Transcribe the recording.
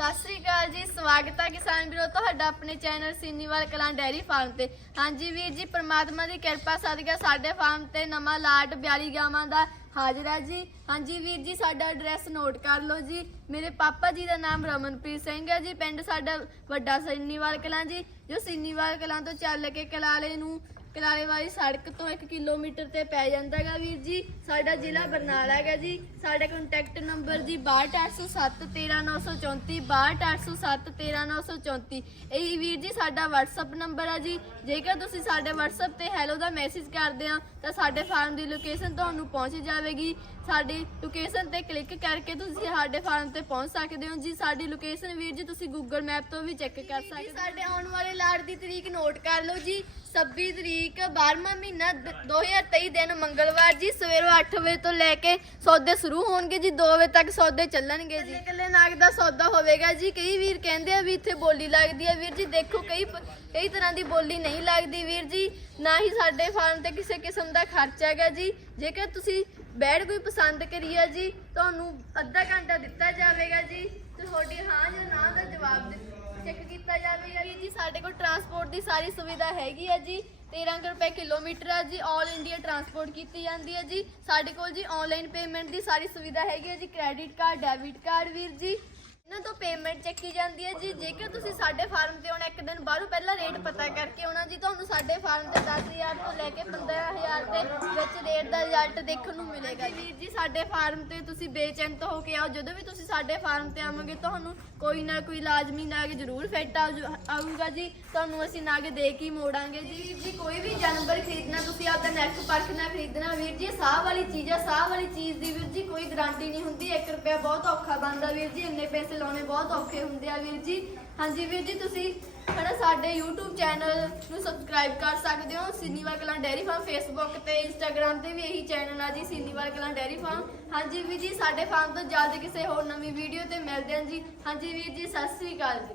ਸਤਿ ਸ੍ਰੀ ਅਕਾਲ ਜੀ, ਸਵਾਗਤ ਹੈ ਕਿਸਾਨ ਵੀਰੋ ਤੁਹਾਡਾ ਆਪਣੇ channel Seeniwal Kalan dairy farm ਤੇ। ਹਾਂਜੀ ਵੀਰ ਜੀ, ਪ੍ਰਮਾਤਮਾ ਦੀ ਕਿਰਪਾ ਸਦਕਾ ਸਾਡੇ ਫਾਰਮ ਤੇ ਨਵਾਂ ਲਾਟ 42 ਗਾਵਾਂ ਦਾ ਹਾਜ਼ਰ ਹੈ ਜੀ। ਹਾਂਜੀ ਵੀਰ ਜੀ, ਸਾਡਾ ਐਡਰੈਸ ਨੋਟ ਕਰ ਲਓ ਜੀ। ਮੇਰੇ ਪਾਪਾ ਜੀ ਦਾ ਨਾਮ ਰਮਨਪ੍ਰੀਤ ਸਿੰਘ ਹੈ ਜੀ, ਪਿੰਡ ਸਾਡਾ ਵੱਡਾ ਸੀਨੀਵਾਲ ਕਲਾਂ ਜੀ, ਜੋ ਸੀਨੀਵਾਲ ਕਲਾਂ ਤੋਂ ਚੱਲ ਕੇ ਕਲਾਲੇ ਨੂੰ ਕਲਾਲੇ ਵਾਲੀ ਸੜਕ ਤੋਂ 1 ਕਿਲੋਮੀਟਰ ਤੇ ਪੈ ਜਾਂਦਾ ਹੈਗਾ ਵੀਰ ਜੀ। ਸਾਡਾ ਜ਼ਿਲ੍ਹਾ ਬਰਨਾਲਾ ਹੈਗਾ ਜੀ। ਸਾਡਾ ਕੰਟੈਕਟ ਨੰਬਰ ਜੀ 6280713934 6280713934 ਇਹ ਵੀਰ ਜੀ ਸਾਡਾ WhatsApp ਨੰਬਰ ਹੈ ਜੀ। ਜੇਕਰ ਤੁਸੀਂ ਸਾਡੇ WhatsApp ਤੇ ਹੈਲੋ ਦਾ ਮੈਸੇਜ ਕਰਦੇ ਆ ਤਾਂ ਸਾਡੇ ਫਾਰਮ ਦੀ ਲੋਕੇਸ਼ਨ ਤੁਹਾਨੂੰ ਪਹੁੰਚ ਜਾਵੇਗੀ। ਸਾਡੀ ਲੋਕੇਸ਼ਨ ਤੇ ਕਲਿੱਕ ਕਰਕੇ ਤੁਸੀਂ ਸਾਡੇ ਫਾਰਮ ਤੇ ਪਹੁੰਚ ਸਕਦੇ ਹੋ ਜੀ। ਸਾਡੀ ਲੋਕੇਸ਼ਨ ਵੀਰ ਜੀ ਤੁਸੀਂ Google ਮੈਪ ਤੋਂ ਵੀ ਚੈੱਕ ਕਰ ਸਕਦੇ ਹੋ। ਸਾਡੇ ਆਉਣ ਵਾਲੇ ਲਾੜ ਦੀ ਤਰੀਕ ਨੋਟ ਕਰ ਲਓ ਜੀ। 26 ਤਰੀਕ 12ਵਾਂ ਮਹੀਨਾ ਦ- 2023 ਦਿਨ ਮੰਗਲਵਾਰ ਜੀ, ਸਵੇਰੋਂ 8 ਵਜੇ ਤੋਂ ਲੈ ਕੇ ਸੌਦੇ ਸ਼ੁਰੂ ਹੋਣਗੇ ਜੀ 2 ਵਜੇ ਤੱਕ ਸੌਦੇ ਚੱਲਣਗੇ ਜੀ। ਇਕੱਲੇ ਨਾਗ ਦਾ ਸੌਦਾ ਹੋਵੇਗਾ ਜੀ। ਕਈ ਵੀਰ ਕਹਿੰਦੇ ਆ ਵੀ ਇੱਥੇ ਬੋਲੀ ਲੱਗਦੀ ਆ। ਵੀਰ ਜੀ, ਦੇਖੋ, ਕਈ ਪ- ਕਈ ਤਰ੍ਹਾਂ ਦੀ ਬੋਲੀ ਨਹੀਂ ਲੱਗਦੀ ਵੀਰ ਜੀ। ਨਾ ਹੀ ਸਾਡੇ ਫਾਰਮ ਤੇ ਕਿਸੇ ਕਿਸਮ ਦਾ ਖਰਚਾ ਹੈਗਾ ਜੀ। ਜੇਕਰ ਤੁਸੀਂ ਬੈਡ ਕੋਈ ਪਸੰਦ ਕਰੀਆ ਜੀ, ਤੁਹਾਨੂੰ ਅੱਧਾ ਘੰਟਾ ਦਿੱਤਾ ਜਾਵੇਗਾ ਜੀ। ਤੁਹਾਡੀ ਹਾਂ ਜਾਂ ਨਾ ਦਾ ਜਵਾਬ ਚੈੱਕ ਦੀ ਸਾਰੀ ਸੁਵਿਧਾ ਹੈਗੀ ਹੈ ਜੀ। 13 ਕੁ ਰੁਪਏ ਕਿਲੋਮੀਟਰ ਹੈ ਜੀ। 올 ਇੰਡੀਆ ਟਰਾਂਸਪੋਰਟ ਕੀਤੀ ਜਾਂਦੀ ਹੈ ਜੀ। ਸਾਡੇ ਕੋਲ ਜੀ ਆਨਲਾਈਨ ਪੇਮੈਂਟ ਦੀ ਸਾਰੀ ਸੁਵਿਧਾ ਹੈਗੀ ਹੈ ਜੀ। ਕ੍ਰੈਡਿਟ ਕਾਰਡ ਡੈਬਿਟ ਕਾਰਡ ਵੀਰ ਜੀ। ਇਹਨਾਂ ਤੋਂ ਪੇਮੈਂਟ ਚੱਕੀ ਜਾਂਦੀ ਹੈ ਜੀ। ਜੇਕਰ ਤੁਸੀਂ ਸਾਡੇ ਫਾਰਮ ਤੇ ਆਉਣਾ, ਇੱਕ ਦਿਨ ਬਾਹਰੋਂ ਪਹਿਲਾਂ ਰੇਟ ਪਤਾ ਕਰਕੇ ਆਉਣਾ ਜੀ, ਤੁਹਾਨੂੰ ਸਾਡੇ ਫਾਰਮ ਤੇ 10000 ਤੋਂ ਲੈ ਕੇ 15000 ਦੇ ਵਿੱਚ ਰੇਟ ਦਾ ਰਿਜ਼ਲਟ ਦੇਖਣ ਨੂੰ ਮਿਲੇਗਾ ਜੀ। ਵੀਰ ਜੀ ਸਾਡੇ ਫਾਰਮ ਤੇ ਤੁਸੀਂ ਬੇਚੈਂਤ ਹੋ ਕੇ ਆਓ। ਜਦੋਂ ਵੀ ਤੁਸੀਂ ਸਾਡੇ ਫਾਰਮ ਤੇ ਆਵੋਗੇ ਤੁਹਾਨੂੰ ਕੋਈ ਨਾ ਕੋਈ ਲਾਜ਼ਮੀ ਨਾਗ ਜ਼ਰੂਰ ਫਿੱਟ ਆਊ- ਆਊਗਾ ਜੀ। ਤੁਹਾਨੂੰ ਅਸੀਂ ਨਾਗ ਦੇ ਕੇ ਮੋੜਾਂਗੇ ਜੀ। ਵੀਰ ਜੀ ਕੋਈ ਵੀ ਜਾਨਵਰ ਖਰੀਦਣਾ ਤੁਸੀਂ ਆਪਦਾ ਨੈਕ ਪਰਖਣਾ ਖਰੀਦਣਾ। ਵੀਰ ਜੀ ਸਾਹ ਵਾਲੀ ਚੀਜ਼ ਆ ਸਾਹ ਵਾਲੀ ਚੀਜ਼ ਦੀ ਵੀਰ ਜੀ ਕੋਈ ਗਾਰੰਟੀ ਨਹੀਂ ਹੁੰਦੀ। 1 ਰੁਪਿਆ ਬਹੁਤ ਔਖਾ ਬਣਦਾ ਵੀਰ ਜੀ। ਇੰਨੇ ਪੈਸੇ ਲਾਉਣੇ ਬਹੁਤ ਔਖੇ ਹੁੰਦੇ ਆ ਵੀਰ ਜੀ। ਹਾਂਜੀ ਵੀਰ ਜੀ ਤੁਸੀਂ ਹਨਾ, ਸਾਡੇ YouTube ਚੈਨਲ ਨੂੰ ਸਬਸਕ੍ਰਾਈਬ ਕਰ ਸਕਦੇ ਹੋ, Seeniwal Kalan dairy farm Facebook ਤੇ Instagram ਤੇ ਵੀ ਇਹੀ ਚੈਨਲ ਆ ਜੀ, ਸੀਨੀਵਾਲ ਕਲਾਂ ਡੈਰੀ ਫਾਰਮ ਹਾਂਜੀ ਵੀਰ ਜੀ, ਸਾਡੇ ਫਾਰਮ ਤੋਂ ਜਲਦ ਕਿਸੇ ਹੋਰ ਨਵੀਂ ਵੀਡੀਓ ਤੇ ਮਿਲਦੇ ਹਾਂ ਜੀ। ਹਾਂਜੀ ਵੀਰ ਜੀ, ਸਤਿ ਸ੍ਰੀ ਅਕਾਲ ਜੀ।